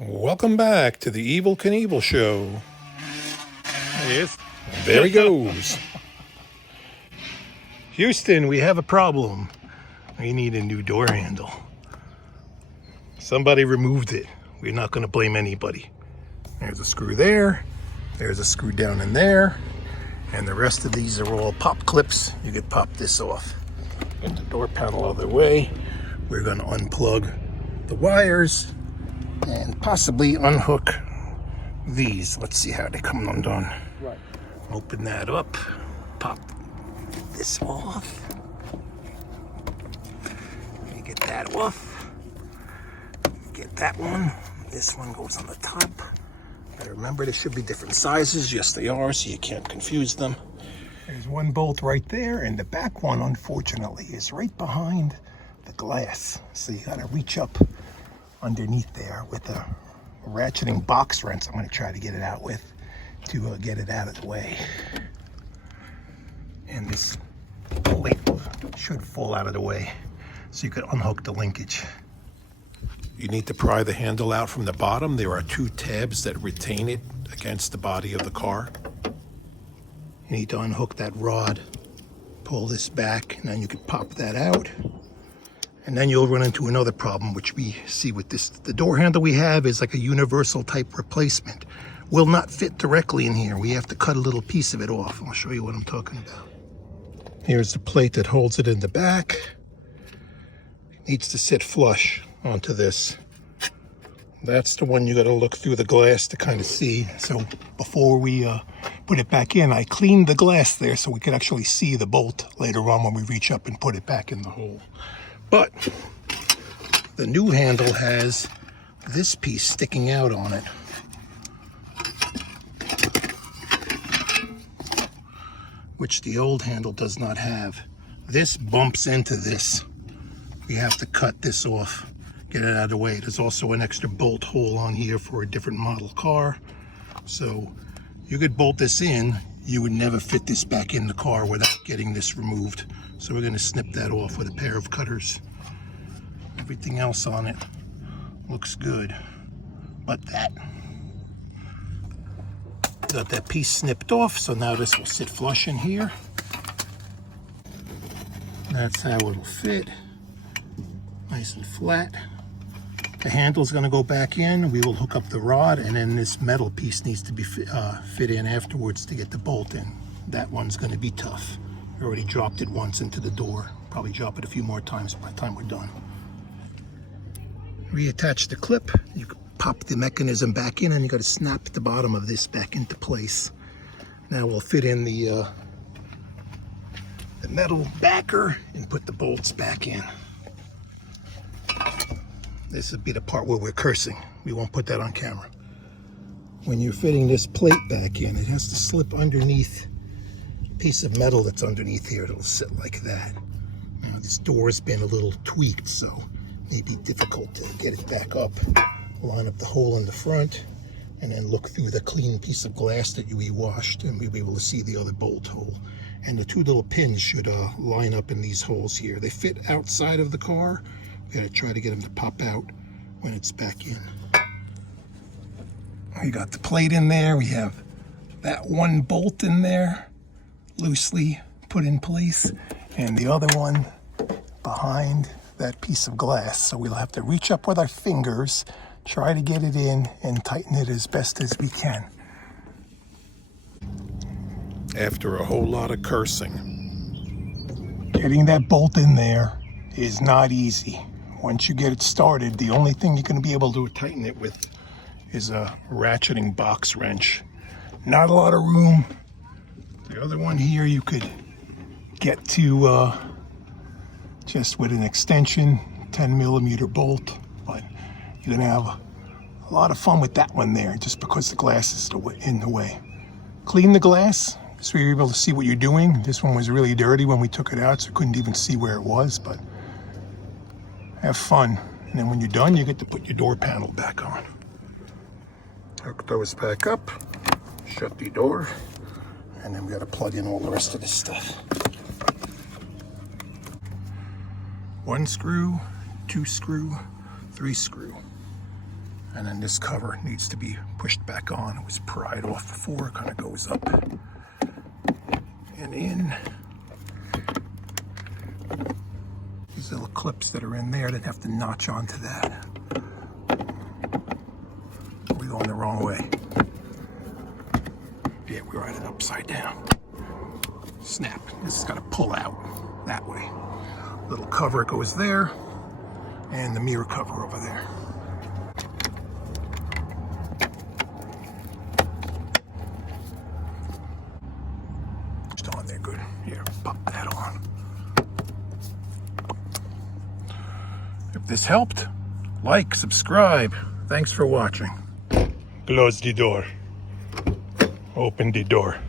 Welcome back to the Evil Knievel Show. Yes. There he goes. Houston, we have a problem. We need a new door handle. Somebody removed it. We're not going to blame anybody. There's a screw there. There's a screw down in there. And the rest of these are all pop clips. You could pop this off. Get the door panel out of the way. We're going to unplug the wires and possibly unhook these. Let's see how they come undone. Right. Open that up. Pop this off. Let me get that off. Get that one. This one goes on the top. Now remember, there should be different sizes. Yes, they are, so you can't confuse them. There's one bolt right there, and the back one, unfortunately, is right behind the glass. So you gotta reach up underneath there with a ratcheting box wrench. I'm gonna try to get it out with to get it out of the way. And this plate should fall out of the way so you could unhook the linkage. You need to pry the handle out from the bottom. There are two tabs that retain it against the body of the car. You need to unhook that rod, pull this back, and then you can pop that out. And then you'll run into another problem, which we see with this. The door handle we have is like a universal type replacement. Will not fit directly in here. We have to cut a little piece of it off. I'll show you what I'm talking about. Here's the plate that holds it in the back. It needs to sit flush onto this. That's the one you got to look through the glass to kind of see. So before we put it back in, I cleaned the glass there so we could actually see the bolt later on when we reach up and put it back in the hole. But the new handle has this piece sticking out on it. Which the old handle does not have. This bumps into this. We have to cut this off, get it out of the way. There's also an extra bolt hole on here for a different model car. So you could bolt this in, you would never fit this back in the car without getting this removed. So we're gonna snip that off with a pair of cutters. Everything else on it looks good, but that. Got that piece snipped off, so now this will sit flush in here. That's how it'll fit. Nice and flat. The handle's gonna go back in. We will hook up the rod, and then this metal piece needs to be fit in afterwards to get the bolt in. That one's gonna be tough. I already dropped it once into the door. Probably drop it a few more times by the time we're done. Reattach the clip. You can pop the mechanism back in, and you gotta snap the bottom of this back into place. Now we'll fit in the metal backer and put the bolts back in. This would be the part where we're cursing. We won't put that on camera. When you're fitting this plate back in, it has to slip underneath a piece of metal that's underneath here. It'll sit like that. Now this door's been a little tweaked, so it may be difficult to get it back up. Line up the hole in the front, and then look through the clean piece of glass that we washed, and we'll be able to see the other bolt hole. And the two little pins should line up in these holes here. They fit outside of the car. We gotta try to get them to pop out when it's back in. We got the plate in there. We have that one bolt in there, loosely put in place, and the other one behind that piece of glass. So we'll have to reach up with our fingers, try to get it in, and tighten it as best as we can. After a whole lot of cursing. Getting that bolt in there is not easy. Once you get it started, the only thing you're going to be able to tighten it with is a ratcheting box wrench. Not a lot of room. The other one here you could get to just with an extension, 10mm bolt, but you're going to have a lot of fun with that one there just because the glass is in the way. Clean the glass so you're able to see what you're doing. This one was really dirty when we took it out, so you couldn't even see where it was, but have fun. And then when you're done, you get to put your door panel back on. Hook those back up, shut the door, and then we got to plug in all the rest of this stuff. 1 screw, 2 screw, 3 screw. And then this cover needs to be pushed back on. It was pried off before. It kind of goes up and in. These little clips that are in there that have to notch onto that. We're going the wrong way. Yeah, we ride it upside down. Snap. This has got to pull out that way. Little cover goes there, and the mirror cover over there. Just on there, good. Here, pop that on. If this helped, like, subscribe. Thanks for watching. Close the door. Open the door.